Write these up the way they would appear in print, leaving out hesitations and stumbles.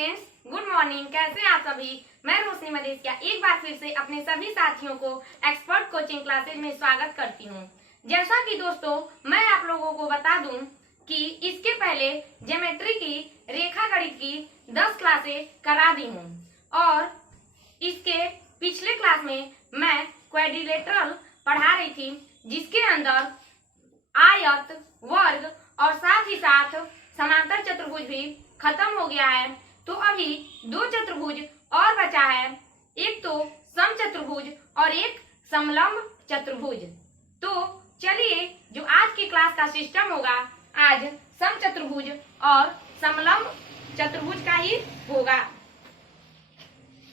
Friends, good morning. कैसे हैं आप सभी। मैं रोशनी मदेशिया एक बार फिर से अपने सभी साथियों को एक्सपर्ट कोचिंग क्लासेज में स्वागत करती हूं। जैसा कि दोस्तों मैं आप लोगों को बता दूं कि इसके पहले ज्योमेट्री की रेखा गणित की 10 क्लासें करा दी हूं और इसके पिछले क्लास में मैं क्वाड्रिलेटरल पढ़ा रही थी, जिसके अंदर आयत, वर्ग और साथ ही साथ समांतर चतुर्भुज भी खत्म हो गया है। तो अभी दो चतुर्भुज और बचा है, एक तो समचतुर्भुज और एक समलंब चतुर्भुज। तो चलिए, जो आज की क्लास का सिस्टम होगा आज समचतुर्भुज और समलंब चतुर्भुज का ही होगा।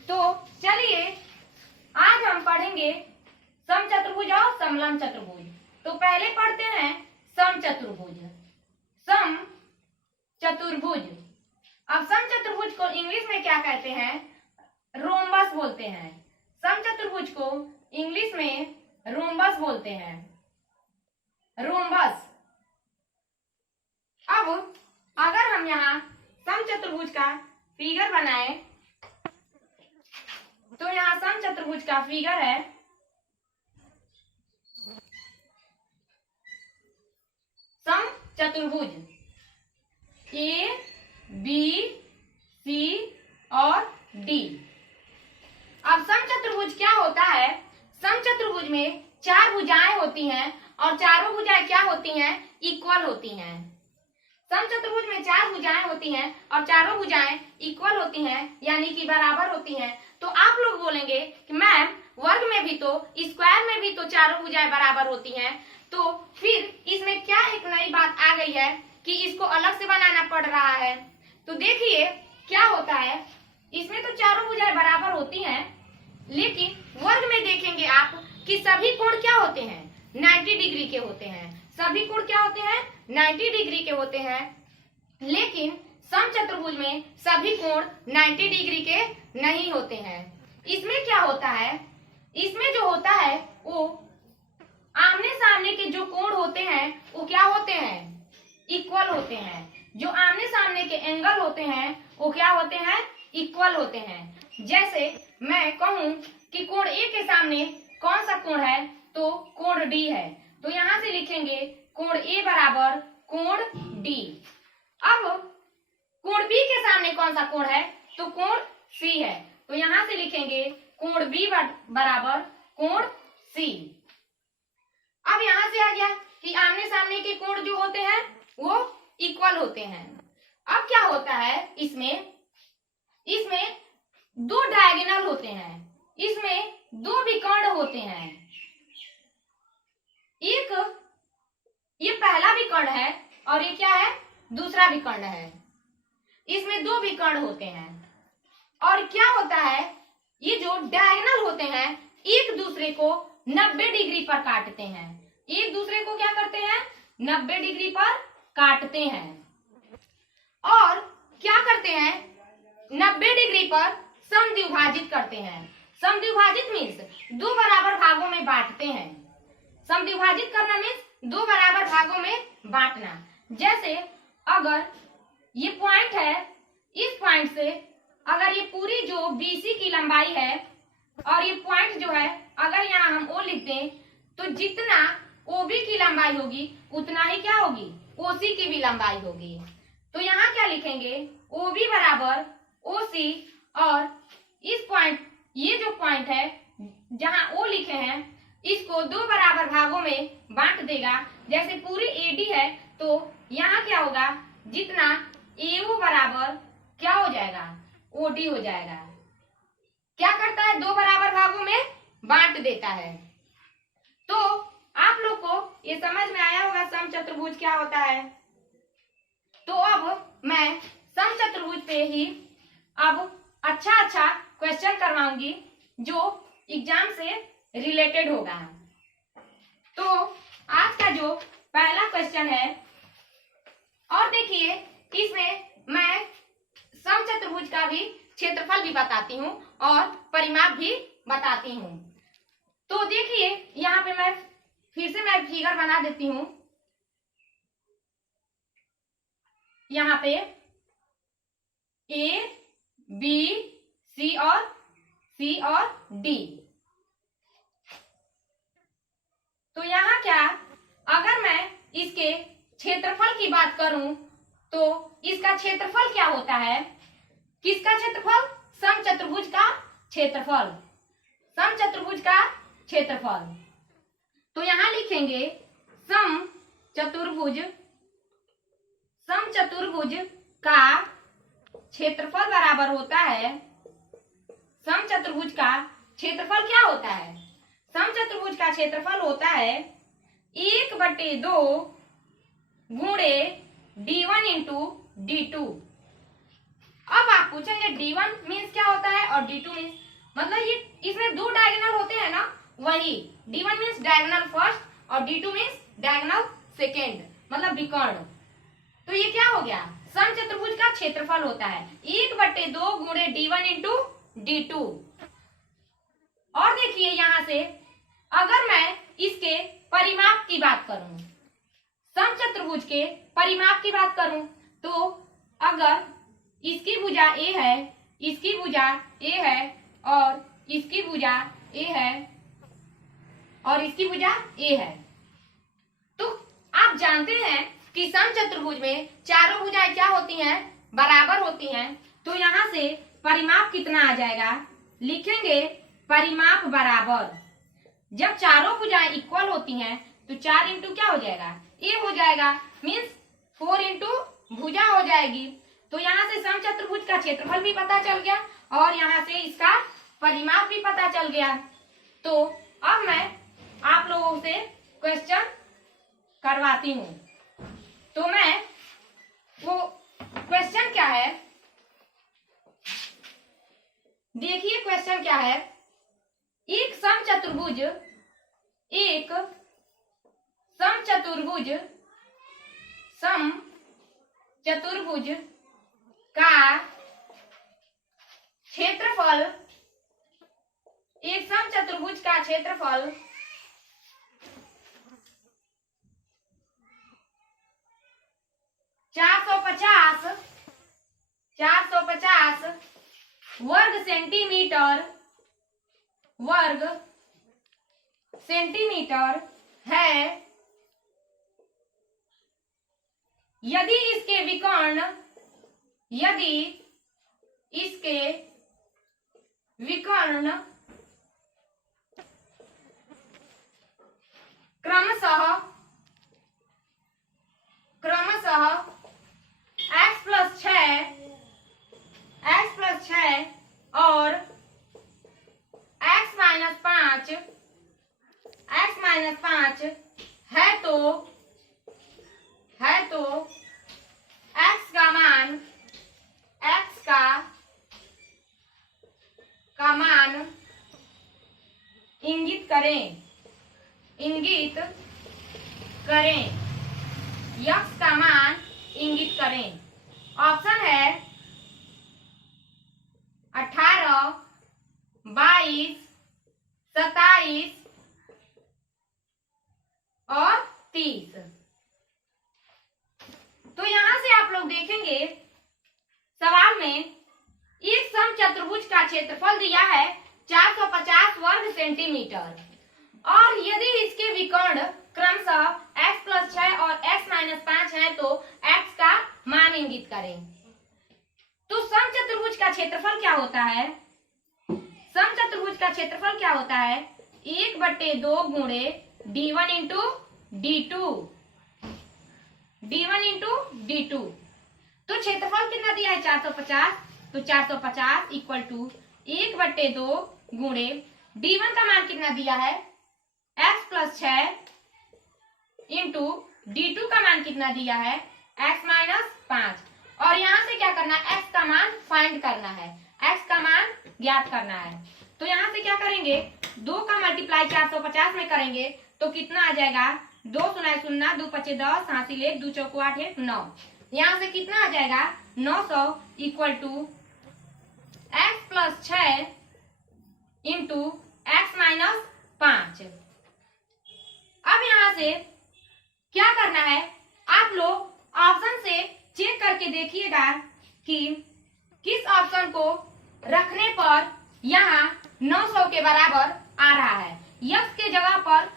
तो चलिए आज हम पढ़ेंगे समचतुर्भुज और समलंब चतुर्भुज। तो पहले पढ़ते हैं समचतुर्भुज। समचतुर्भुज, अब समचतुर्भुज को इंग्लिश में क्या कहते हैं? रोम्बस बोलते हैं। समचतुर्भुज को इंग्लिश में रोम्बस बोलते हैं, रोम्बस। अब अगर हम यहाँ समचतुर्भुज का फिगर बनाए तो यहाँ समचतुर्भुज का फिगर है समचतुर्भुज ए, बी, सी और डी। अब समचतुर्भुज क्या होता है? समचतुर्भुज में चार भुजाएं होती हैं और चारों भुजाएं क्या होती हैं? इक्वल होती हैं। समचतुर्भुज में चार भुजाएं होती हैं और चारों भुजाएं इक्वल होती हैं, यानी कि बराबर होती हैं। तो आप लोग बोलेंगे कि मैम वर्ग में भी तो, स्क्वायर में भी तो चारों भुजाएं बराबर होती हैं, तो फिर इसमें क्या एक नई बात आ गई है कि इसको अलग से बनाना पड़ रहा है? तो देखिए क्या होता है, इसमें तो चारों भुजाएं बराबर होती हैं, लेकिन वर्ग में देखेंगे आप कि सभी कोण क्या होते हैं? 90 डिग्री के होते हैं। सभी कोण क्या होते हैं? 90 डिग्री के होते हैं। लेकिन समचतुर्भुज में सभी कोण 90 डिग्री के नहीं होते हैं। इसमें क्या होता है? इसमें जो होता है वो आमने सामने के जो कोण होते हैं वो क्या होते हैं? इक्वल होते हैं। जो आमने सामने के एंगल होते हैं वो क्या होते हैं? इक्वल होते हैं। जैसे मैं कहूं कि कोण ए के सामने कौन सा कोण है, तो कोण डी है। तो यहां से लिखेंगे कोण ए बराबर कोण डी। अब कोण बी के सामने कौन सा कोण है, तो कोण सी है। तो यहां से लिखेंगे कोण बी बराबर कोण सी। अब यहां से आ गया कि आमने सामने के कोण जो होते हैं वो इक्वल होते हैं। अब क्या होता है, इसमें दो डायगोनल होते हैं, इसमें दो विकर्ण होते हैं। एक ये पहला विकर्ण है और ये क्या है? दूसरा विकर्ण है। इसमें दो विकर्ण होते हैं और क्या होता है, ये जो डायगोनल होते हैं एक दूसरे को 90 डिग्री पर काटते हैं। एक दूसरे को क्या करते हैं? 90 डिग्री पर काटते हैं। और क्या करते हैं? 90 डिग्री पर समद्विभाजित करते हैं। समद्विभाजित मीन्स दो बराबर भागों में बांटते हैं। समद्विभाजित करना मीन्स दो बराबर भागों में बांटना। जैसे अगर ये पॉइंट है, इस पॉइंट से अगर ये पूरी जो बीसी की लंबाई है और ये पॉइंट जो है अगर यहाँ हम ओ लिख दें, तो जितना ओबी की लंबाई होगी उतना ही क्या होगी? ओसी की भी लंबाई होगी। तो यहाँ क्या लिखेंगे? ओबी बराबर ओसी, और इस पॉइंट, ये जो पॉइंट है जहाँ ओ लिखे हैं, इसको दो बराबर भागों में बांट देगा। जैसे पूरी एडी है तो यहाँ क्या होगा? जितना एओ बराबर क्या हो जाएगा? ओडी हो जाएगा। क्या करता है? दो बराबर भागों में बांट देता है। तो आप लोग को ये समझ में आया होगा समचतुर्भुज क्या होता है। तो अब मैं समचतुर्भुज पे ही अब अच्छा क्वेश्चन करवाऊंगी जो एग्जाम से रिलेटेड होगा। तो आज का जो पहला क्वेश्चन है, और देखिए इसमें मैं समचतुर्भुज का भी क्षेत्रफल भी बताती हूँ और परिमाप भी बताती हूँ। तो देखिए यहाँ पे मैं फिर से मैं फिगर बना देती हूँ। यहाँ पे ए बी, सी और डी। तो यहाँ क्या, अगर मैं इसके क्षेत्रफल की बात करूं तो इसका क्षेत्रफल क्या होता है, किसका क्षेत्रफल, समचतुर्भुज का क्षेत्रफल, समचतुर्भुज का क्षेत्रफल। तो यहां लिखेंगे समचतुर्भुज का क्षेत्रफल बराबर होता है, समचतुर्भुज का क्षेत्रफल क्या होता है, समचतुर्भुज का क्षेत्रफल होता है 1/2 गुणे d1 इंटू d2। अब आप पूछेंगे d1 मीन्स क्या होता है और d2 मीन्स, मतलब ये इसमें दो डायगोनल होते हैं ना, वही d1 मीन्स डायगोनल फर्स्ट और d2 मीन्स डायगोनल सेकेंड, मतलब विकर्ण। तो ये क्या हो गया, समचतुर्भुज का क्षेत्रफल होता है 1/2 गुणे d1 इंटू d2। और देखिए यहां से अगर मैं इसके परिमाप की बात करूं, समचतुर्भुज के परिमाप की बात करूं, तो अगर इसकी भुजा a है, इसकी भुजा a है और इसकी भुजा a है और इसकी भुजा a है, तो आप जानते हैं कि समचतुर्भुज में चारों भुजाएं क्या होती हैं, बराबर होती हैं। तो यहाँ से परिमाप कितना आ जाएगा, लिखेंगे परिमाप बराबर, जब चारों भुजाएं इक्वल होती हैं तो 4 इंटू क्या हो जाएगा, a हो जाएगा, मीन्स 4 इंटू भुजा हो जाएगी। तो यहाँ से समचतुर्भुज का क्षेत्रफल भी पता चल गया और यहाँ से इसका परिमाप भी पता चल गया। तो अब मैं आप लोगों से क्वेश्चन करवाती हूँ। तो मैं वो क्वेश्चन क्या है, देखिए क्वेश्चन क्या है, एक समचतुर्भुज का क्षेत्रफल, एक समचतुर्भुज का क्षेत्रफल 450 वर्ग सेंटीमीटर है, यदि इसके विकर्ण क्रमशः x प्लस 6 और x माइनस 5 है तो x का मान इंगित करें, x का मान इंगित करें। ऑप्शन है 18, 22, 27 और 30। तो यहां से आप लोग देखेंगे सवाल में एक समचतुर्भुज का क्षेत्रफल दिया है 450 वर्ग सेंटीमीटर और यदि इसके विकर्ण क्रमशः x प्लस 6 और x माइनस 5 है तो x का मान इंगित करें। तो समचतुर्भुज का क्षेत्रफल क्या होता है, समचतुर्भुज का क्षेत्रफल क्या होता है 1/2 गुणे d1 इंटू d2। तो क्षेत्रफल कितना दिया है 450, तो 450 इक्वल टू 1/2 गुणे d1 का मान कितना दिया है x प्लस 6 इंटू d2 का मान कितना दिया है x माइनस 5। और यहाँ से क्या करना है, x का मान फाइंड करना है, x का मान ज्ञात करना है। तो यहाँ से क्या करेंगे, 2 का मल्टीप्लाई 450 में करेंगे तो कितना आ जाएगा, 2 0 0 2 5 10 हासिल 1 2 चौको 8 1 9। यहाँ से कितना आ जाएगा 900 equal to x plus 6 into x minus 5। अब यहाँ से क्या करना है, आप लोग ऑप्शन से चेक करके देखिएगा कि किस ऑप्शन को रखने पर यहाँ 900 के बराबर आ रहा है। यस के जगह पर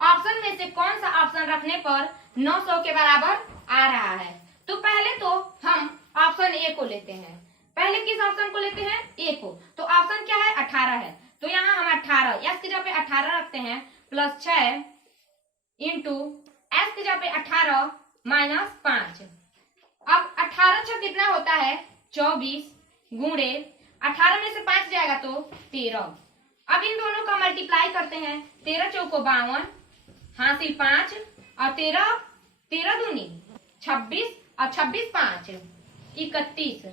ऑप्शन में से कौन सा ऑप्शन रखने पर 900 के बराबर आ रहा है? तो पहले तो हम ऑप्शन ए को लेते हैं। पहले किस ऑप्शन को लेते हैं? ए को। तो ऑप्शन क्या है? 18 है। तो यहाँ हम 18 यस की जगह पे 18 रखते हैं प्लस 6 इंटू एस की जगह पे 18 माइनस 5। अब 18 6 कितना होता है? 24 गुणे 18 में से 5 जाएगा तो 13। अब इन दोनों का मल्टीप्लाई करते हैं। 13 चौको 52 हासिल 5 और 13 दूनी 26 और 26 5 31।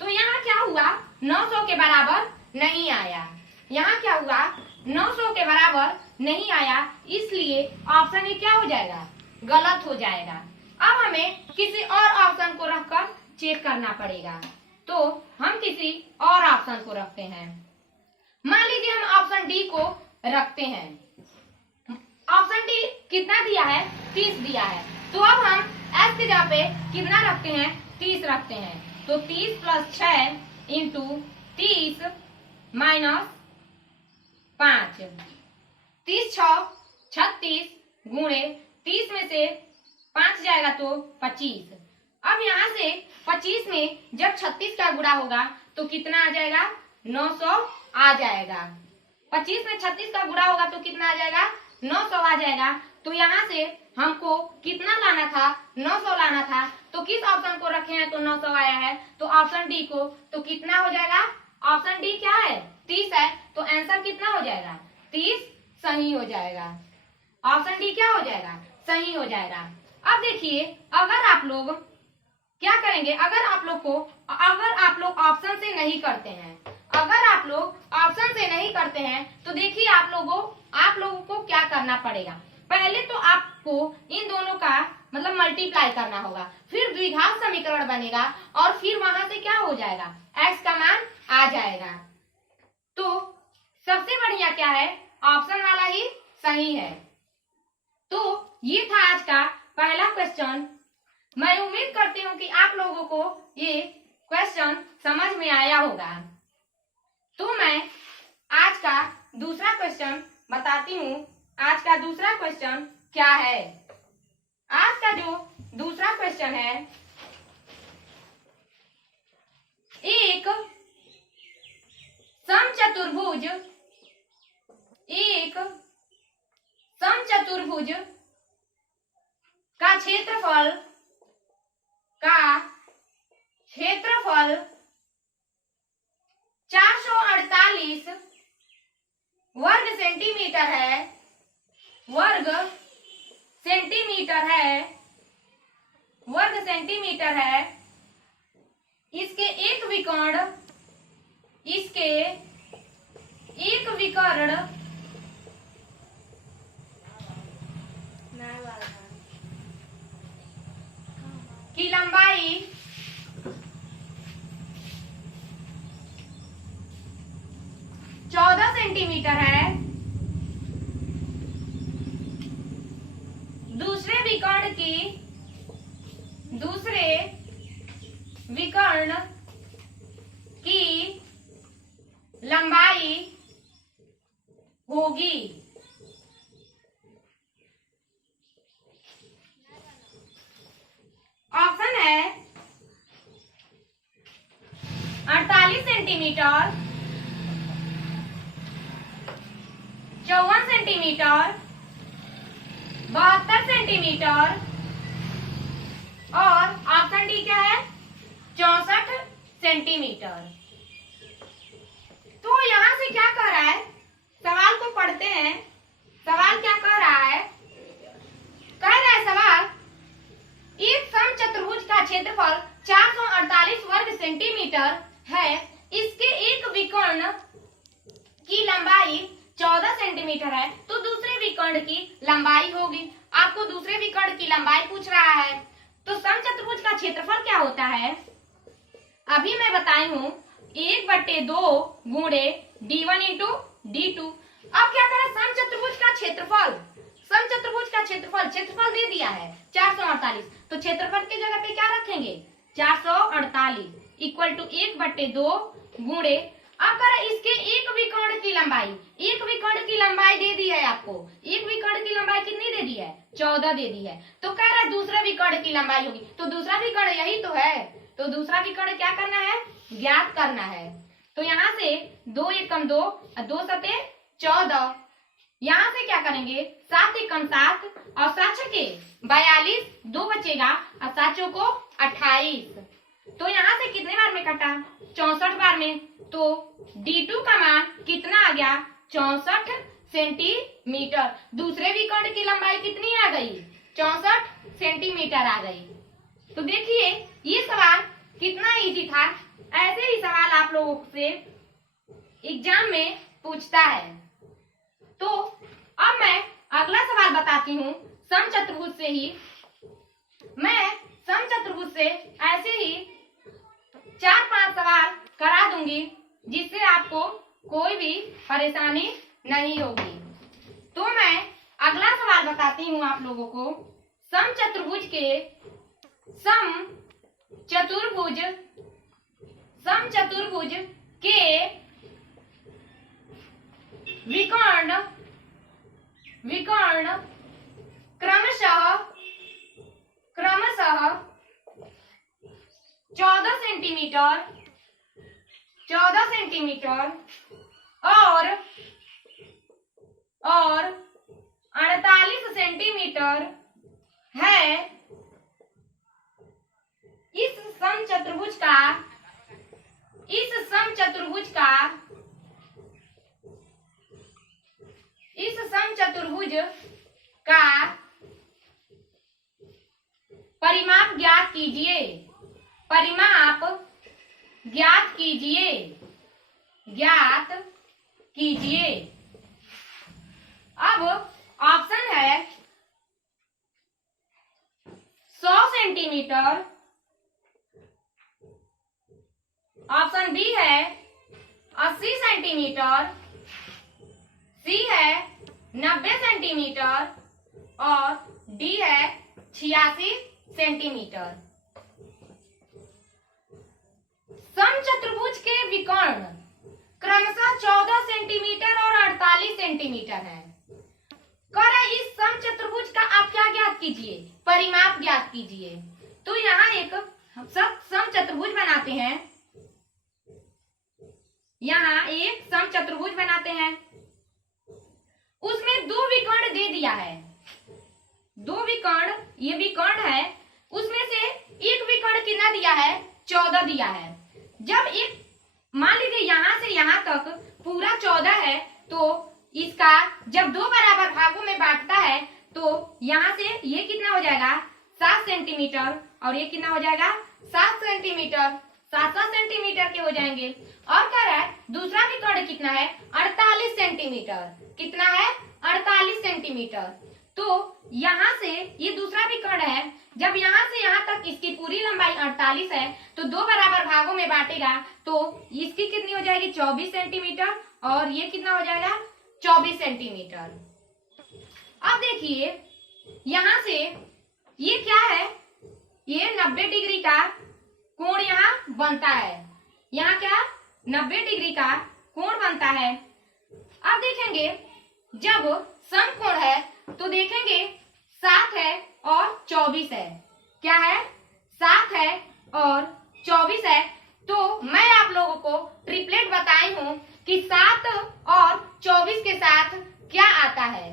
तो यहाँ क्या हुआ? 900 के बराबर नहीं आया। यहाँ क्या हुआ? 900 के बराबर नहीं आया, इसलिए ऑप्शन ए क्या हो जाएगा? गलत हो जाएगा। अब हमें किसी और ऑप्शन को रखकर चेक करना पड़ेगा। तो हम किसी और ऑप्शन को रखते हैं। मान लीजिए हम ऑप्शन डी को रखते हैं। ऑप्शन डी कितना दिया है? 30 दिया है। तो अब हम एस की जगह पे कितना रखते हैं? 30 रखते हैं। तो 30 प्लस 6 इंटू 30 माइनस 5। 30 6 36 गुणे 30 में से 5 जाएगा तो 25। अब यहाँ से 25 में जब 36 का गुणा होगा तो कितना आ जाएगा? 900 आ जाएगा। 25 में 36 का गुणा होगा तो कितना आ जाएगा? 900 आ जाएगा। तो यहाँ से हमको कितना लाना था? 900 लाना था। तो किस ऑप्शन को रखे हैं तो 900 आया है? तो ऑप्शन डी को। तो कितना हो जाएगा? ऑप्शन डी क्या है? 30 है। तो आंसर कितना हो जाएगा? 30 सही हो जाएगा। ऑप्शन डी क्या हो जाएगा? सही हो जाएगा। अब देखिए, अगर आप लोग क्या करेंगे? अगर आप लोग ऑप्शन से नहीं करते हैं, तो देखिए आप लोगों को क्या करना पड़ेगा। पहले तो आपको इन दोनों का मतलब मल्टीप्लाई करना होगा, फिर द्विघात समीकरण बनेगा और फिर वहां से क्या हो जाएगा? x का मान आ जाएगा। तो सबसे बढ़िया क्या है? ऑप्शन वाला ही सही है। तो ये था आज का पहला क्वेश्चन। मैं उम्मीद करती हूँ कि आप लोगों को ये क्वेश्चन समझ में आया होगा। तो मैं आज का दूसरा क्वेश्चन बताती हूँ। आज का दूसरा क्वेश्चन क्या है? आज का जो दूसरा क्वेश्चन है, एक समचतुर्भुज का क्षेत्रफल 448 वर्ग सेंटीमीटर है। इसके एक विकर्ण की लंबाई 14 सेंटीमीटर है। दूसरे विकर्ण की लंबाई होगी ऑप्शन है 48 सेंटीमीटर, 54 सेंटीमीटर, 72 सेंटीमीटर और ऑप्शन डी क्या है? 64 सेंटीमीटर। तो यहां से क्या कह रहा है? सवाल को पढ़ते हैं। सवाल क्या कह रहा है? कह रहा है सवाल, एक समचतुर्भुज का क्षेत्रफल 448 वर्ग सेंटीमीटर है। इसके एक विकर्ण की लंबाई 14 सेंटीमीटर है। तो दूसरे विकर्ण की लंबाई होगी। आपको दूसरे विकर्ण की लंबाई पूछ रहा है। तो समचतुर्भुज का क्षेत्रफल क्या होता है? अभी मैं बताई हूं, 1/2 गुणे d1 इंटू d2। अब क्या करें? समचतुर्भुज का क्षेत्रफल दे दिया है 448। तो क्षेत्रफल की जगह पे क्या रखेंगे? 448 इक्वल टू 1/2 गुणे, अब कर इसके एक विकर्ण की लंबाई दे दी है आपको। एक विकर्ण की लंबाई कितनी दे दी है? 14 दे दी है। तो कह रहा है दूसरे विकर्ण की लंबाई होगी, तो दूसरा विकर्ण यही तो है। तो दूसरा विकर्ण क्या करना है? ज्ञात करना है। तो यहाँ से 2 एकम 2, 2 सते 14, यहाँ से क्या करेंगे 7 एकम 7 और 7 छके 42, 2 बचेगा और 7 चौको 28। तो यहाँ से कितने बार में कटा? 64 बार में। तो D2 का मान कितना आ गया? 64 सेंटीमीटर। दूसरे विकर्ण की लंबाई कितनी आ गई? 64 सेंटीमीटर आ गई। तो देखिए ये सवाल कितना इजी था। ऐसे ही सवाल आप लोगों से एग्जाम में पूछता है। तो अब मैं अगला सवाल बताती हूँ समचतुर्भुज से ही। मैं समचतुर्भुज से ऐसे ही 4-5 सवाल करा दूंगी, जिससे आपको कोई भी परेशानी नहीं होगी। तो मैं अगला सवाल बताती हूँ आप लोगों को। समचतुर्भुज के विकर्ण क्रमशः 14 सेंटीमीटर और 48 सेंटीमीटर है। इस समचतुर्भुज का परिमाप ज्ञात कीजिए। अब ऑप्शन है 100 सेंटीमीटर, ऑप्शन बी है 80 सेंटीमीटर, सी है 90 सेंटीमीटर और डी है 86 सेंटीमीटर। समचतुर्भुज के विकर्ण क्रमशः 14 सेंटीमीटर और 48 सेंटीमीटर है। कर इस समचतुर्भुज का आप क्या ज्ञात कीजिए? परिमाप ज्ञात कीजिए। तो यहाँ एक समचतुर्भुज बनाते हैं। यहाँ एक समचतुर्भुज बनाते हैं, उसमें 2 विकर्ण दे दिया है। 2 विकर्ण, ये विकर्ण है, उसमें से एक विकर्ण कितना दिया है? 14 दिया है। जब एक मान लीजिए यहाँ से यहाँ तक पूरा 14 है, तो इसका जब 2 बराबर भागों में बांटता है तो यहाँ से ये कितना हो जाएगा? 7 सेंटीमीटर और ये कितना हो जाएगा? 7 सेंटीमीटर। 7 सेंटीमीटर के हो जाएंगे। और कह रहा है दूसरा विकर्ण कितना है? 48 सेंटीमीटर। कितना है? 48 सेंटीमीटर। तो यहाँ से ये दूसरा विकर्ण है, जब यहाँ से यहाँ तक इसकी पूरी लंबाई 48 है, तो 2 बराबर भागों में बांटेगा तो इसकी कितनी हो जाएगी? 24 सेंटीमीटर और ये कितना हो जाएगा? 24 सेंटीमीटर। अब देखिए यहाँ से ये क्या है? ये 90 डिग्री का कोण यहाँ बनता है। यहाँ क्या 90 डिग्री का कोण बनता है। अब देखेंगे जब समकोण है तो देखेंगे 7 है और 24 है। क्या है? 7 है और 24 है। तो मैं आप लोगों को ट्रिपलेट बताई हूँ कि 7 और 24 के साथ क्या आता है।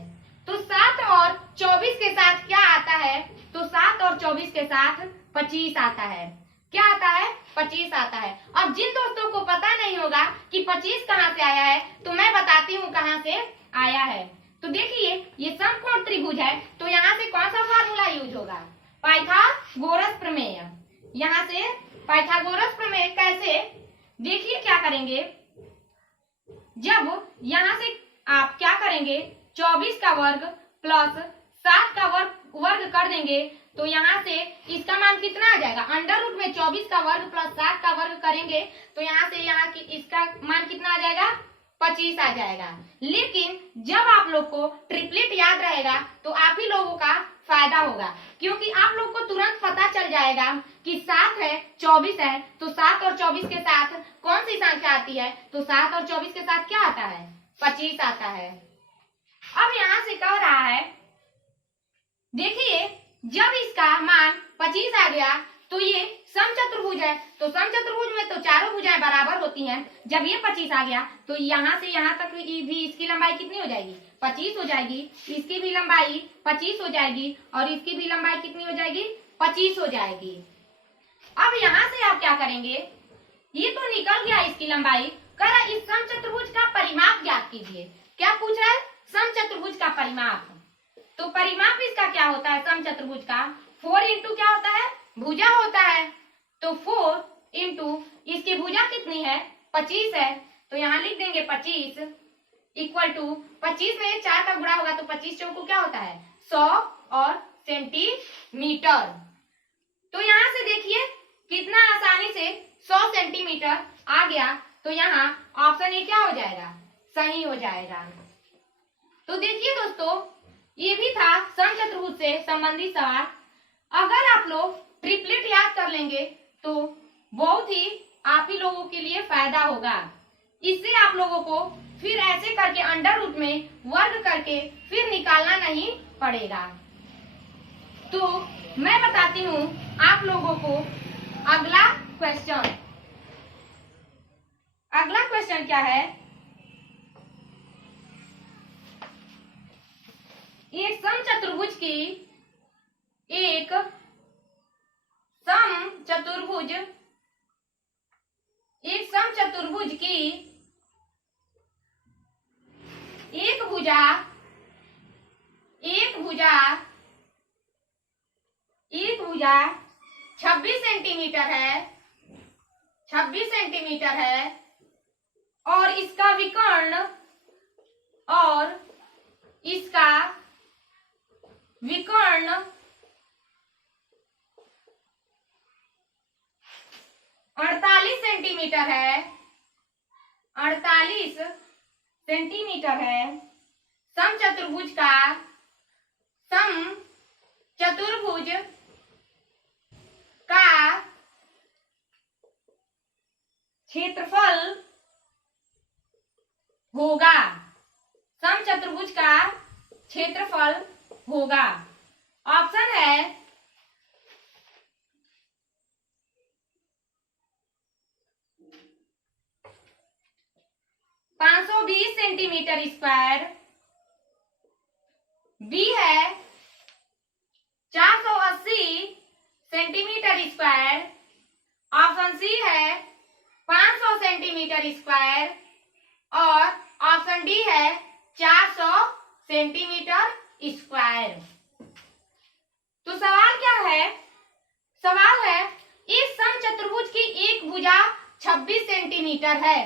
तो 7 और 24 के साथ क्या आता है? तो 7 और 24 के साथ 25 आता है। क्या आता है? 25 आता है। अब जिन दोस्तों को पता नहीं होगा कि 25 कहाँ से आया है, तो मैं बताती हूँ कहाँ से आया है। तो देखिए ये समकोण त्रिभुज है, तो यहाँ से कौन सा फार्मूला यूज होगा? पाइथागोरस प्रमेय। यहाँ से पाइथागोरस प्रमेय कैसे? देखिए क्या करेंगे, जब यहाँ से आप क्या करेंगे 24 का वर्ग प्लस 7 का वर्ग कर देंगे तो यहाँ से इसका मान कितना आ जाएगा? अंडर रूट में 24 का वर्ग प्लस 7 का वर्ग करेंगे तो यहाँ से यहाँ की इसका मान कितना आ जाएगा? 25 आ जाएगा। लेकिन जब आप लोग को ट्रिपलेट याद रहेगा तो आप ही लोगों का फायदा होगा, क्योंकि आप लोग को तुरंत पता चल जाएगा कि 7 है 24 है, तो 7 और 24 के साथ कौन सी संख्या आती है, तो 7 और 24 के साथ क्या आता है, 25 आता है। अब यहां से कह रहा है, देखिए जब इसका मान 25 आ गया तो ये समचतुर्भुज है, तो समचतुर्भुज में तो चारों भुजाएं बराबर होती हैं। जब ये 25 आ गया तो यहाँ से यहाँ तक भी इसकी लंबाई कितनी हो जाएगी, 25 हो जाएगी, इसकी भी लंबाई 25 हो जाएगी और इसकी भी लंबाई कितनी हो जाएगी, 25 हो जाएगी। अब यहाँ से आप क्या करेंगे, ये तो निकल गया इसकी लंबाई, कह रहा इस समचतुर्भुज का परिमाप ज्ञात कीजिए। क्या पूछ रहा है, समचतुर्भुज का परिमाप। तो परिमाप इसका क्या होता है, समचतुर्भुज का 4 इंटू क्या होता है, भुजा होता है। तो 4 इंटू इसकी भुजा कितनी है, 25 है, तो यहाँ लिख देंगे 25 इक्वल टू 25 में 4 का गुणा होगा तो 25 चौको क्या होता है, 100 और सेंटीमीटर। तो यहाँ से देखिए कितना आसानी से 100 सेंटीमीटर आ गया, तो यहाँ ऑप्शन ए क्या हो जाएगा, सही हो जाएगा। तो देखिए दोस्तों, ये भी था समचतुर्भुज से संबंधित सवाल। अगर आप लोग ट्रिपलेट याद कर लेंगे तो बहुत ही आप ही लोगों के लिए फायदा होगा। इससे आप लोगों को फिर ऐसे करके अंडर रूट में वर्ग करके फिर निकालना नहीं पड़ेगा। तो मैं बताती हूँ आप लोगों को अगला क्वेश्चन। अगला क्वेश्चन क्या है, एक समचतुर्भुज की एक समचतुर्भुज की एक भुजा 26 सेंटीमीटर है, 26 सेंटीमीटर है और इसका विकर्ण 48 सेंटीमीटर है, 48 सेंटीमीटर है। समचतुर्भुज का क्षेत्रफल होगा, समचतुर्भुज का क्षेत्रफल होगा। ऑप्शन है 520 सेंटीमीटर स्क्वायर, बी है 480 सेंटीमीटर स्क्वायर, ऑप्शन सी है 500 सेंटीमीटर स्क्वायर और ऑप्शन डी है 400 सेंटीमीटर स्क्वायर। तो सवाल क्या है, सवाल है इस समचतुर्भुज की एक भुजा 26 सेंटीमीटर है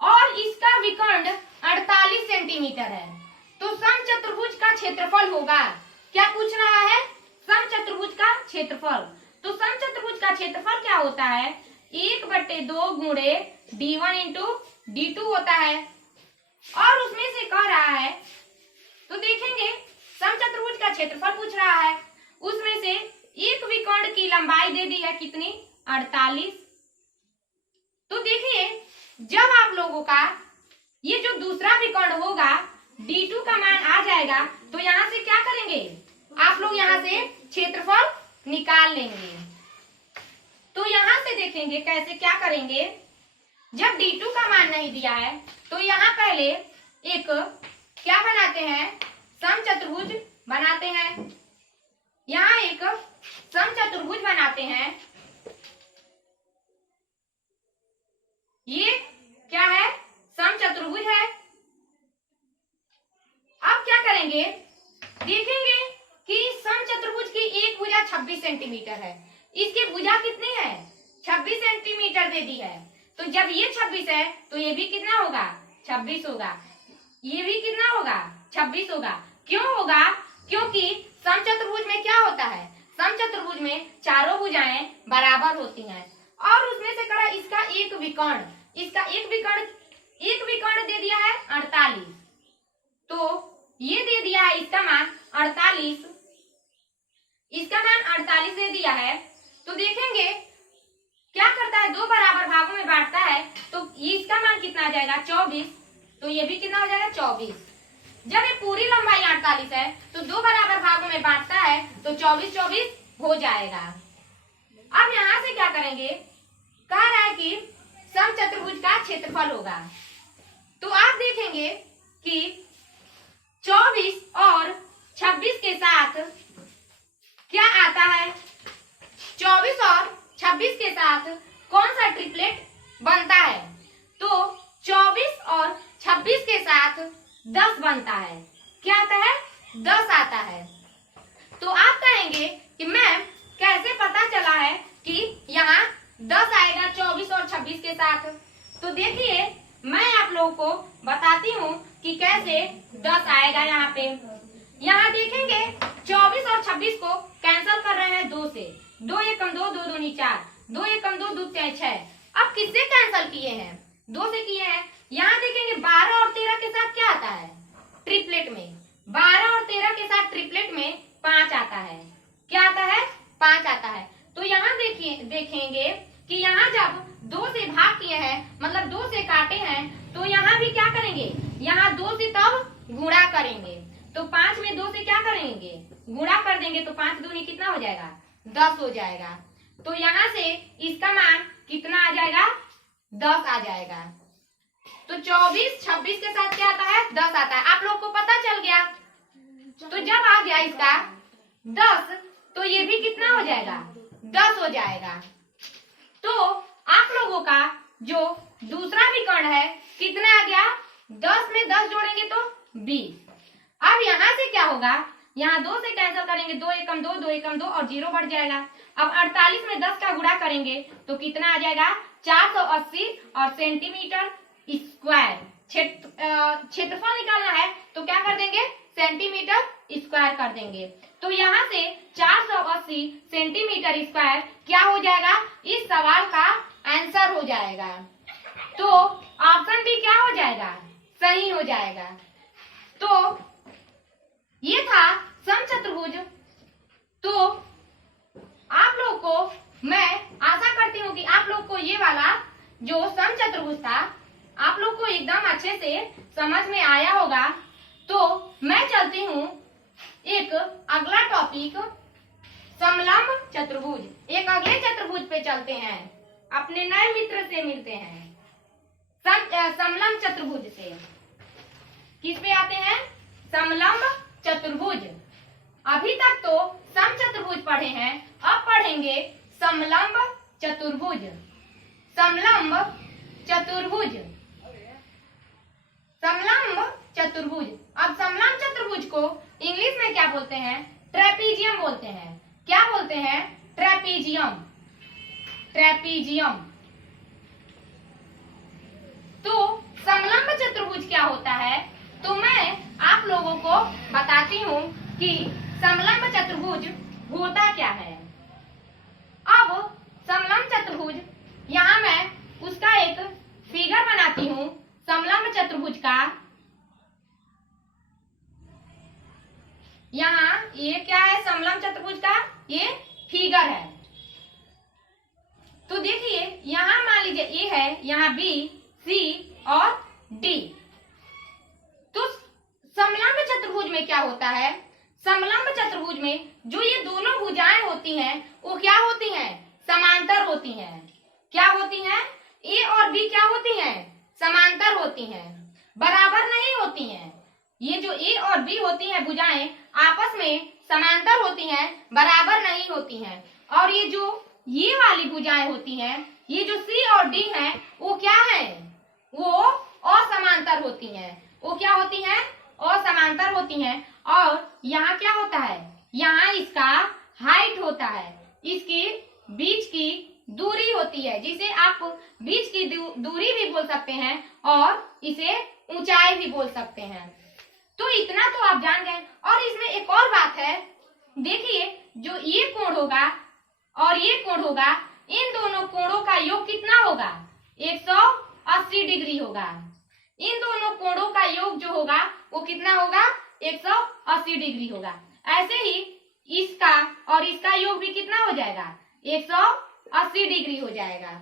और इसका विकर्ण 48 सेंटीमीटर है, तो समचतुर्भुज का क्षेत्रफल होगा। क्या पूछ रहा है, समचतुर्भुज का क्षेत्रफल। तो समचतुर्भुज का क्षेत्रफल क्या होता है, 1/2 गुणे d1 इंटू d2 होता है। और उसमें से कह रहा है, तो देखेंगे समचतुर्भुज का क्षेत्रफल पूछ रहा है, उसमें से एक विकर्ण की लंबाई दे दी है कितनी, 48। तो देखिए जब आप लोगों का ये जो दूसरा विकर्ण होगा d2 का मान आ जाएगा, तो यहाँ से क्या करेंगे आप लोग, यहाँ से क्षेत्रफल निकाल लेंगे। तो यहाँ से देखेंगे कैसे क्या करेंगे, जब d2 का मान नहीं दिया है तो यहाँ पहले एक क्या बनाते हैं, समचतुर्भुज बनाते हैं। यहाँ एक समचतुर्भुज बनाते हैं, ये क्या है, समचतुर्भुज है। अब क्या करेंगे, देखेंगे कि समचतुर्भुज की एक भुजा 26 सेंटीमीटर है, इसकी भुजा कितनी है, 26 सेंटीमीटर दे दी है। तो जब ये 26 है तो ये भी कितना होगा, 26 होगा, ये भी कितना होगा, 26 होगा। क्यों होगा, क्योंकि समचतुर्भुज में क्या होता है, समचतुर्भुज में चारों भुजाएं बराबर होती हैं और उसमें से करा इसका एक विकर्ण दे दिया है 48, तो ये दे दिया है इसका मान 48, इसका मान 48 दे दिया है। तो देखेंगे क्या करता है, दो बराबर भागों में बांटता है, तो ये इसका मान कितना आ जाएगा 24, तो ये भी कितना हो जाएगा 24। जब ये पूरी लंबाई 48 है तो दो बराबर भागों में बांटता है तो 24 24 हो जाएगा। अब यहां से क्या करेंगे, कह रहा है कि समचतुर्भुज का क्षेत्रफल होगा। तो आप देखेंगे कि 24 और 26 के साथ क्या आता है, 24 और 26 के साथ कौन सा ट्रिपलेट बनता है, तो 24 और 26 के साथ 10 बनता है। क्या आता है, 10 आता है। तो आप कहेंगे कि मैम कैसे पता चला है कि यहाँ 10 आएगा 24 और 26 के साथ। तो देखिए मैं आप लोगों को बताती हूँ कि कैसे 10 आएगा। यहाँ पे यहाँ देखेंगे 24 और 26 को कैंसिल कर रहे हैं 2 से, 2 एकम 2, 2 दूनी 4, 2 एकम 2, 2 तिया 6। अब किससे कैंसिल किए हैं, 2 से किए हैं। यहाँ देखेंगे 12 और 13 के साथ क्या आता है, ट्रिपलेट में 12 और 13 के साथ ट्रिपलेट में 5 आता है। क्या आता है, 5 आता है। तो यहाँ देखिए देखेंगे कि यहाँ जब 2 से भाग किए हैं, मतलब 2 से काटे हैं, तो यहाँ भी क्या करेंगे, यहाँ 2 से तब गुणा करेंगे। तो 5 में 2 से क्या करेंगे, गुणा कर देंगे, तो 5 दूनी कितना हो जाएगा, 10 हो जाएगा। तो यहाँ से इसका मान कितना आ जाएगा, 10 आ जाएगा। तो 24 26 के साथ क्या आता है, 10 आता है। आप लोग को पता चल गया। तो जब आ गया इसका 10, तो ये भी कितना हो जाएगा, 10 हो जाएगा। तो आप लोगों का जो दूसरा विकर्ण है कितना आ गया, 10 में 10 जोड़ेंगे तो 20। अब यहाँ से क्या होगा, यहाँ 2 से कैंसिल करेंगे, 2 एकम 2, 2 एकम 2 और 0 बढ़ जाएगा। अब 48 में 10 का गुणा करेंगे तो कितना आ जाएगा, 480 और सेंटीमीटर स्क्वायर। क्षेत्रफल निकालना है तो क्या कर देंगे, सेंटीमीटर स्क्वायर कर देंगे। तो यहाँ से 480 सेंटीमीटर स्क्वायर क्या हो जाएगा, इस सवाल का आंसर हो जाएगा। तो ऑप्शन भी क्या हो जाएगा, सही हो जाएगा। तो ये था समचतुर्भुज। तो आप लोग को मैं आशा करती हूँ कि आप लोग को ये वाला जो समचतुर्भुज था आप लोग को एकदम अच्छे से समझ में आया होगा। तो मैं चलती हूँ एक अगला टॉपिक, समलंब चतुर्भुज। एक अगले चतुर्भुज पे चलते हैं, अपने नए मित्र से मिलते हैं। समलंब चतुर्भुज से किस पे आते हैं, समलंब चतुर्भुज। अभी तक तो समचतुर्भुज पढ़े हैं, अब पढ़ेंगे समलंब चतुर्भुज। समलंब चतुर्भुज, समलंब चतुर्भुज। अब समलंब चतुर्भुज को इंग्लिश में क्या बोलते हैं, ट्रेपीजियम बोलते हैं। क्या बोलते हैं, ट्रेपीजियम, ट्रेपीजियम। तो समलंब चतुर्भुज क्या होता है, तो मैं आप लोगों को बताती हूँ कि समलंब चतुर्भुज होता क्या है। अब समलंब चतुर्भुज, यहाँ मैं उसका एक फिगर बनाती हूँ समलंब चतुर्भुज का। यहाँ ये क्या है, समलंब चतुर्भुज का ये फिगर है। तो देखिए यहाँ मान लीजिए ए है, यहाँ बी, सी और डी। तो समलंब चतुर्भुज में क्या होता है, समलंब चतुर्भुज में जो ये दोनों भुजाएं होती हैं वो क्या होती हैं, समांतर होती हैं। क्या होती हैं, ए और बी क्या होती हैं, समांतर होती हैं, बराबर नहीं होती हैं। ये जो ए और बी होती हैं भुजाएं आपस में समांतर होती हैं, बराबर नहीं होती हैं। और ये जो ये वाली भुजाएं होती हैं, ये जो सी और डी हैं, वो क्या है, वो असमांतर होती हैं। वो क्या होती हैं, असमांतर होती हैं। और यहाँ क्या होता है, यहाँ इसका हाइट होता है, इसकी बीच की दूरी होती है, जिसे आप बीच की दूरी भी बोल सकते हैं और इसे ऊंचाई भी बोल सकते हैं। तो इतना तो आप जान गए। और इसमें एक और बात है, देखिए जो ये कोण होगा और ये कोण होगा, इन दोनों कोणों का योग कितना होगा, 180 डिग्री होगा। इन दोनों कोणों का योग जो होगा वो कितना होगा, 180 डिग्री होगा। ऐसे ही इसका और इसका योग भी कितना हो जाएगा, 180 डिग्री हो जाएगा।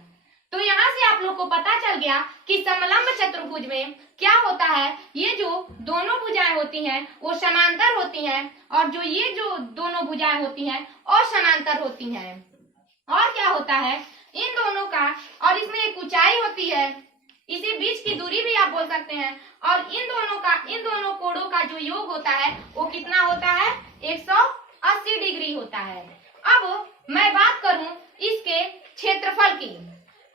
तो यहाँ से आप लोग को पता चल गया कि समलंब चतुर्भुज में क्या होता है, ये जो दोनों भुजाएं होती हैं वो समांतर होती हैं, और जो ये जो दोनों भुजाएं होती हैं असमांतर होती हैं। और क्या होता है, इन दोनों का, और इसमें एक ऊंचाई होती है, इसी बीच की दूरी भी आप बोल सकते हैं, और इन दोनों कोणों का जो योग होता है वो कितना होता है, 180 डिग्री होता है। अब मैं बात करूं इसके क्षेत्रफल की,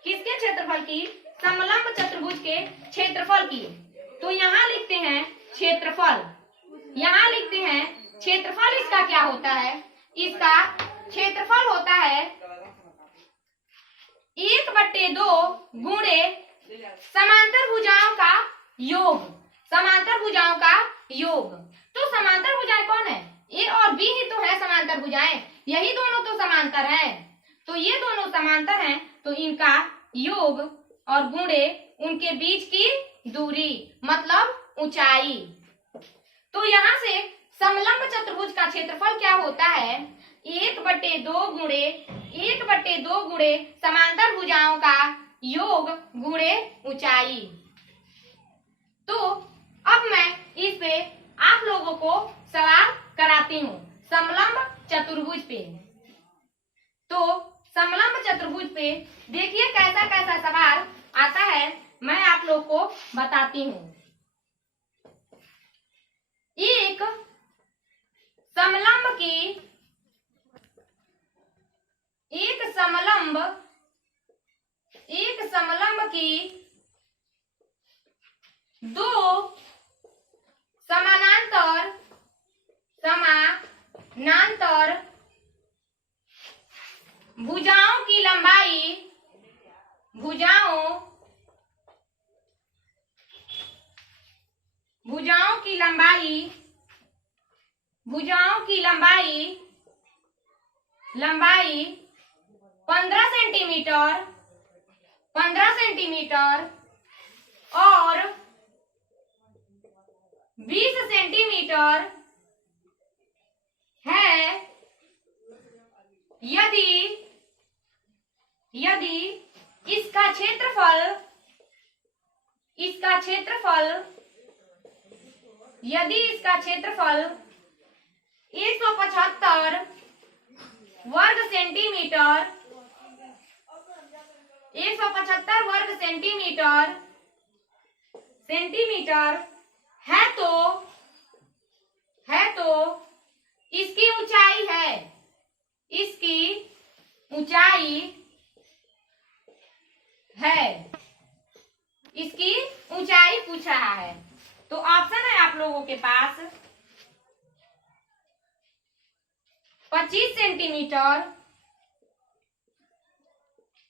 किसके क्षेत्रफल की, समलंब चतुर्भुज के क्षेत्रफल की। तो यहाँ लिखते हैं क्षेत्रफल, यहाँ लिखते हैं क्षेत्रफल। इसका क्या होता है, इसका क्षेत्रफल होता है 1/2 गुणे समांतर भुजाओं का योग, समांतर भुजाओं का योग। तो समांतर भुजाएं कौन है, ए और बी ही तो है समांतर भुजाएं, यही दोनों तो समांतर हैं। तो ये दोनों समांतर हैं, तो इनका योग और गुणे उनके बीच की दूरी, मतलब ऊंचाई। तो यहाँ से समलंब चतुर्भुज का क्षेत्रफल क्या होता है, 1/2 गुणे समांतर भुजाओं का योग गुणे ऊंचाई। तो अब मैं इस पे आप लोगों को सवाल कराती हूँ समलंब चतुर्भुज पे। तो समलंब चतुर्भुज पे देखिए कैसा कैसा सवाल आता है, मैं आप लोग को बताती हूँ। एक समलंब की दो समानांतर भुजाओं की लंबाई 15 सेंटीमीटर और 20 सेंटीमीटर है, यदि इसका क्षेत्रफल 175 वर्ग सेंटीमीटर है, तो इसकी ऊंचाई पूछ रहा है। तो ऑप्शन है आप लोगों के पास 25 सेंटीमीटर,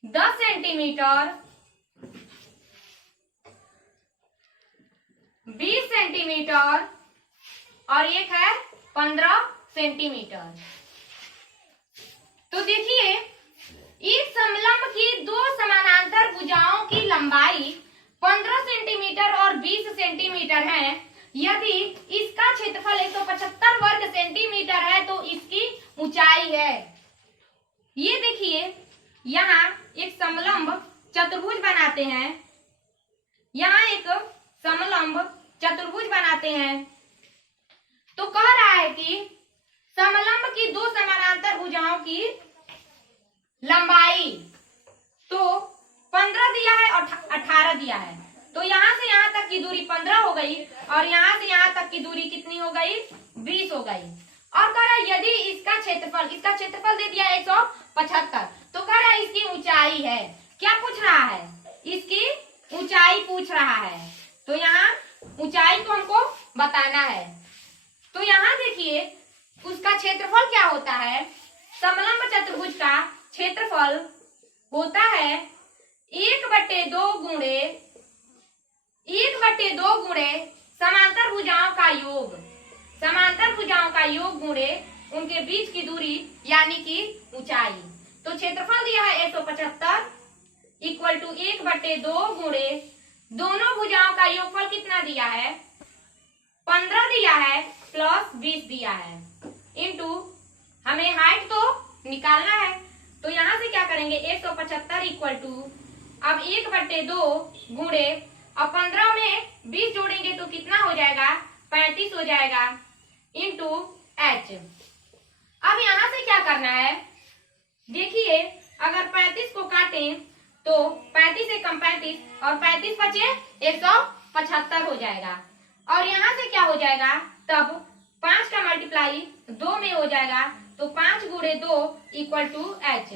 10 सेंटीमीटर, 20 सेंटीमीटर और एक है 15 सेंटीमीटर। तो देखिए इस समलंब की दो समानांतर भुजाओं की लंबाई 15 सेंटीमीटर और 20 सेंटीमीटर है। यदि इसका क्षेत्रफल 175 वर्ग सेंटीमीटर है तो इसकी ऊंचाई है। ये देखिए यहाँ एक समलंब चतुर्भुज बनाते हैं, यहाँ एक समलंब चतुर्भुज बनाते हैं। तो कह रहा है कि समलंब की दो समानांतर भुजाओं की लंबाई तो 15 दिया है और 18 दिया है। तो यहाँ से यहाँ तक की दूरी 15 हो गई और यहाँ से यहाँ तक की दूरी कितनी हो गई, 20 हो गई। और कह रहा है यदि इसका क्षेत्रफल दे दिया 175, तो कह रहा है इसकी ऊंचाई है। क्या पूछ रहा है, इसकी ऊंचाई पूछ रहा है। तो यहाँ ऊंचाई को हमको बताना है। तो यहाँ देखिए उसका क्षेत्रफल क्या होता है, समलंब चतुर्भुज का क्षेत्रफल होता है 1/2 गुणे समांतर भुजाओं का योग गुणे उनके बीच की दूरी यानी कि ऊंचाई। तो क्षेत्रफल दिया है 175 इक्वल टू 1/2 गुणे दोनों भुजाओं का योगफल कितना दिया है, 15 दिया है, प्लस 20 दिया है, इंटू हमें हाइट तो निकालना है, तो यहाँ से क्या करेंगे 175 इक्वल टू, अब 1/2 गुणे, अब 15 में 20 जोड़ेंगे तो कितना हो जाएगा 35 हो जाएगा, इंटू h। अब यहाँ से क्या करना है, देखिए अगर 35 को काटें तो 35 से कम 35 और 35 बचे 175 हो जाएगा, और यहाँ से क्या हो जाएगा तब 5 का मल्टीप्लाई 2 में हो जाएगा, तो 5 गुणे 2 इक्वल टू h।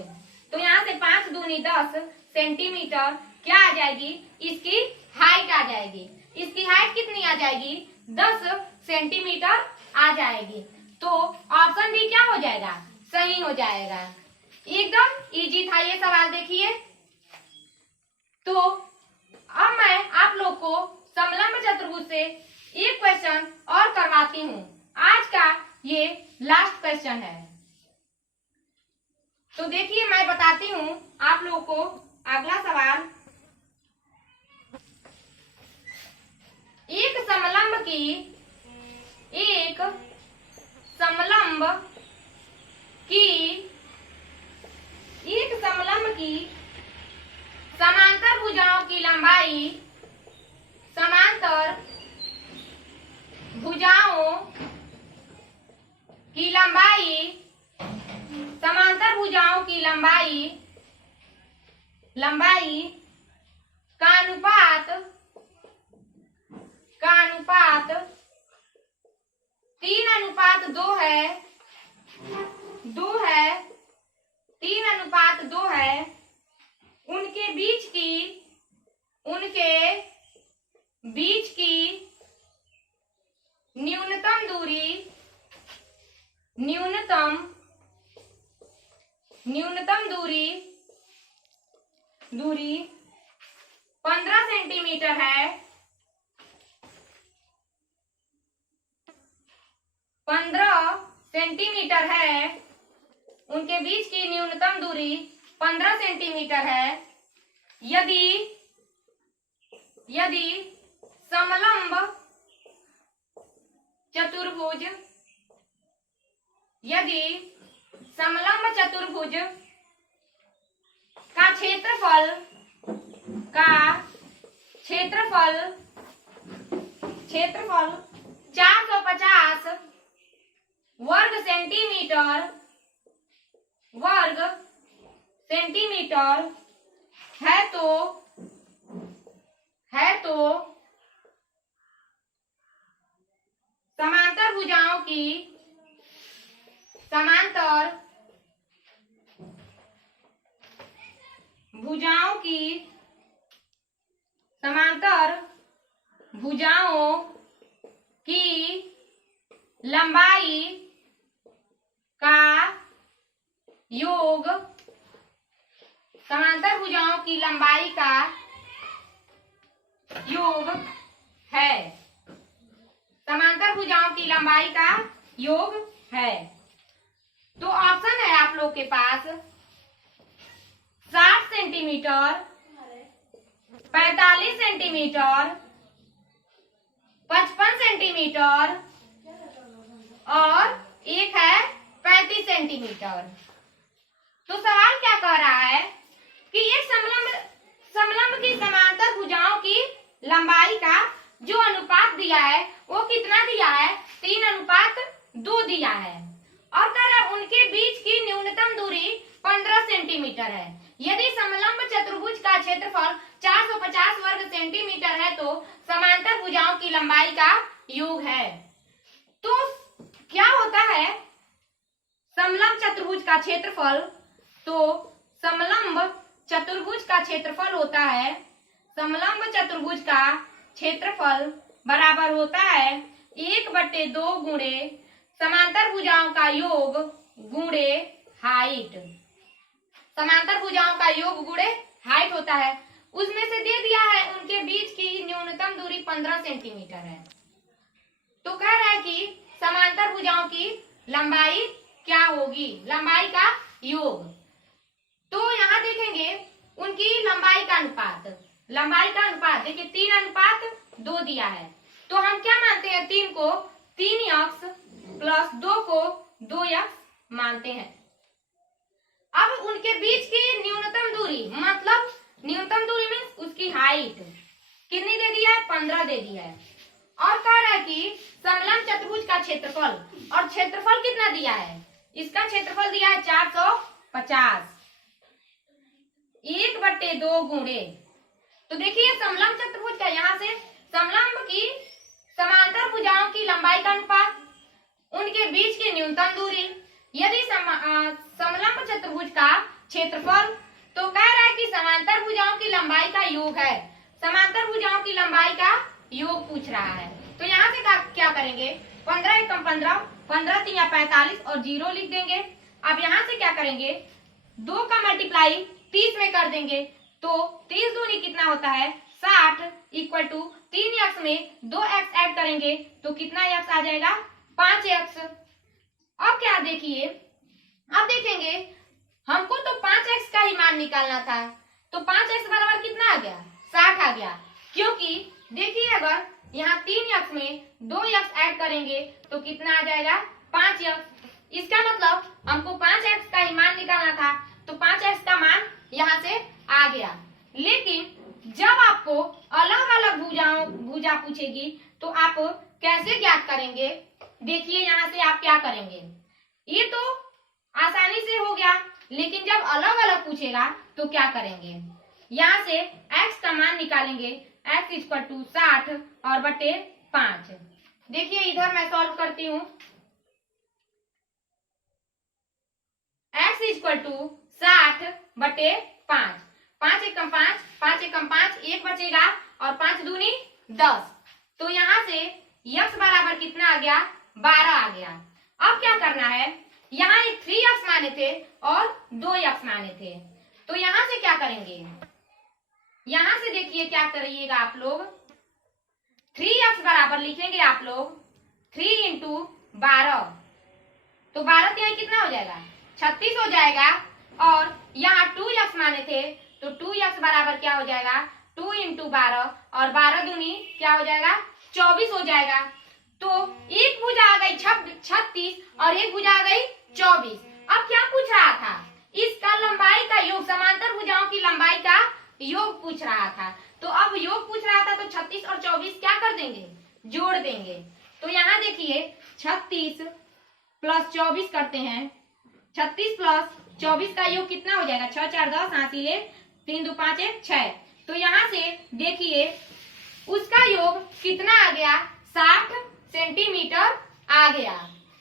तो यहाँ से 5 दूनी 10 सेंटीमीटर क्या आ जाएगी, इसकी हाइट आ जाएगी। इसकी हाइट कितनी आ जाएगी 10 सेंटीमीटर आ जाएगी। तो ऑप्शन भी क्या हो जाएगा, सही हो जाएगा। एकदम इजी था ये सवाल। देखिए तो अब मैं आप लोग को समलंब चतुर्भुज से एक क्वेश्चन और करवाती हूँ। आज का ये लास्ट क्वेश्चन है। तो देखिए मैं बताती हूँ आप लोगों को अगला सवाल। एक समलंब की समांतर भुजाओं की लंबाई समांतर भुजाओं की लंबाई का अनुपात 3:2 है, 3:2 है। उनके बीच की न्यूनतम दूरी 15 सेंटीमीटर है। 15 सेंटीमीटर है। उनके बीच की न्यूनतम दूरी 15 सेंटीमीटर है। यदि समलंब चतुर्भुज का क्षेत्रफल 450 वर्ग सेंटीमीटर है तो समांतर भुजाओं की लंबाई का योग, समांतर भुजाओं की लंबाई का योग है। समांतर भुजाओं की लंबाई का योग है। तो ऑप्शन है आप लोग के पास 60 सेंटीमीटर, 45 सेंटीमीटर, 55 सेंटीमीटर और एक है 35 सेंटीमीटर। तो सवाल क्या कह रहा है कि ये समलंब की समांतर भुजाओं की लंबाई का जो अनुपात दिया है वो कितना दिया है 3:2 दिया है, और कह रहा है उनके बीच की न्यूनतम दूरी 15 सेंटीमीटर है। यदि समलंब चतुर्भुज का क्षेत्रफल 450 वर्ग सेंटीमीटर है तो समांतर भुजाओं की लंबाई का योग है। तो क्या होता है समलंब चतुर्भुज का क्षेत्रफल? तो समलंब चतुर्भुज का क्षेत्रफल होता है, समलंब चतुर्भुज का क्षेत्रफल बराबर होता है 1/2 गुणे समांतर भुजाओं का योग गुणे हाइट। समांतर भुजाओं का योग गुणे हाइट होता है। उसमें से दे दिया है उनके बीच की न्यूनतम दूरी 15 सेंटीमीटर है। तो कह रहा है कि समांतर भुजाओं की लंबाई क्या होगी, लंबाई का योग। तो यहाँ देखेंगे उनकी लंबाई का अनुपात देखिए 3:2 दिया है। तो हम क्या मानते हैं 3 को 3x प्लस 2 को 2x मानते हैं। अब उनके बीच की न्यूनतम दूरी, मतलब न्यूनतम दूरी मीन्स उसकी हाइट कितनी दे दिया है, 15 दे दिया है। और कह रहा है कि समलंब चतुर्भुज का क्षेत्रफल, और क्षेत्रफल कितना दिया है, इसका क्षेत्रफल दिया है 450, 1/2 गुणे। तो देखिए समलंब चतुर्भुज का, यहाँ से समलंब की समांतर भुजाओं की लंबाई का अनुपात, उनके बीच की न्यूनतम दूरी, यदि समलंब चतुर्भुज का क्षेत्रफल, तो कह रहा है कि समांतर भुजाओं की लंबाई का योग है, समांतर भुजाओं की लंबाई का योग पूछ रहा है। तो यहाँ से क्या करेंगे, 15 एकम 15, 15 3 45 और 0 लिख देंगे। अब यहाँ से क्या करेंगे, 2 का मल्टीप्लाई 30 में कर देंगे, तो 30 दूनी कितना होता है 60 इक्वल टू 3x में 2x ऐड करेंगे तो कितना x आ जाएगा 5x। अब क्या देखिए, अब देखेंगे हमको तो 5x का ही मान निकालना था, तो 5x बराबर कितना आ गया 60 आ गया, क्योंकि देखिए अगर यहाँ 3x में 2x ऐड करेंगे तो कितना आ जाएगा 5x। इसका मतलब हमको 5x का ही मान निकालना था, तो 5x का मान यहाँ से आ गया। लेकिन जब आपको अलग अलग भुजा पूछेगी तो आप कैसे ज्ञात करेंगे, देखिए यहाँ से आप क्या करेंगे, ये तो आसानी से हो गया, लेकिन जब अलग अलग पूछेगा तो क्या करेंगे, यहाँ से x का मान निकालेंगे, x इक्वल टू 60 और बटे 5। देखिए इधर मैं सॉल्व करती हूँ, x इक्वल टू 60 बटे 5, 5 एकम 5, 5 एकम 5, 1 बचेगा और 5 दूनी 10, तो यहाँ से x बराबर कितना आ गया 12 आ गया। अब क्या करना है, यहाँ एक 3x माने थे और 2x माने थे, तो यहाँ से क्या करेंगे, यहाँ से देखिए क्या करिएगा आप लोग, 3x बराबर लिखेंगे आप लोग 3 इंटू 12, तो 12 तिहाई कितना हो जाएगा 36 हो जाएगा, और यहाँ 2x माने थे तो 2x बराबर क्या हो जाएगा 2 इंटू 12, और 12 दूनी क्या हो जाएगा 24 हो जाएगा। तो एक भुजा आ गई 36 और एक भुजा आ गई 24। अब क्या पूछ रहा था, इसका लंबाई का योग, समांतर भुजाओं की लंबाई का योग पूछ रहा था, तो अब योग पूछ रहा था तो 36 और 24 क्या कर देंगे जोड़ देंगे। तो यहाँ देखिए 36 प्लस 24 करते हैं, 36 प्लस 24 का योग कितना हो जाएगा 6 4 10, 3 2 5 6। तो यहाँ से देखिए उसका योग कितना आ गया 60 सेंटीमीटर आ गया।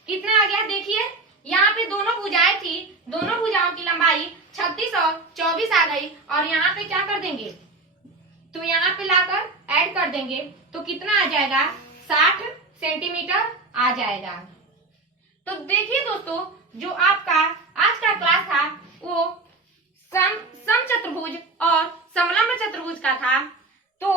कितना आ गया, देखिए यहाँ पे दोनों भुजाएं थी, दोनों भुजाओं की लंबाई 36 और 24 आ गई, और यहाँ पे क्या कर देंगे, तो यहाँ पे लाकर ऐड कर देंगे तो कितना आ जाएगा 60 सेंटीमीटर आ जाएगा। तो देखिए दोस्तों, जो आपका आज का क्लास था वो समचतुर्भुज और समलंब चतुर्भुज का था। तो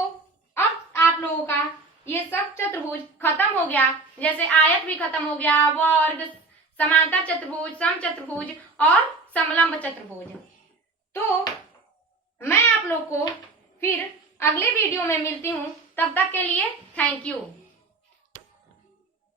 अब आप लोगों का ये सब चतुर्भुज खत्म हो गया, जैसे आयत भी खत्म हो गया, वर्ग, समांतर चतुर्भुज, समचतुर्भुज और समलंब चतुर्भुज। तो मैं आप लोग को फिर अगले वीडियो में मिलती हूँ, तब तक के लिए थैंक यू।